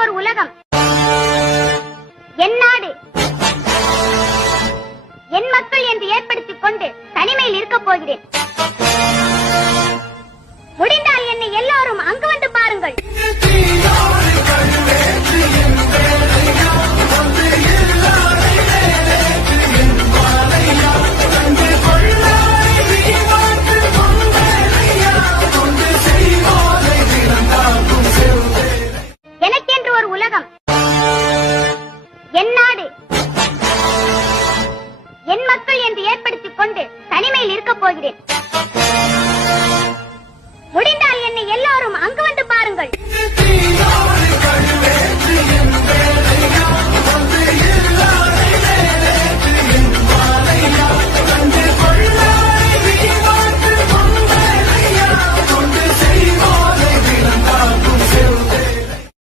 ஒரு உலகம், என் நாடு, என் மக்கள் என்று ஏற்படுத்திக் கொண்டு தனிமையில் இருக்க போகிறேன். முடிந்தால் என்னை எல்லாரும் அங்கு வந்து பாருங்கள்.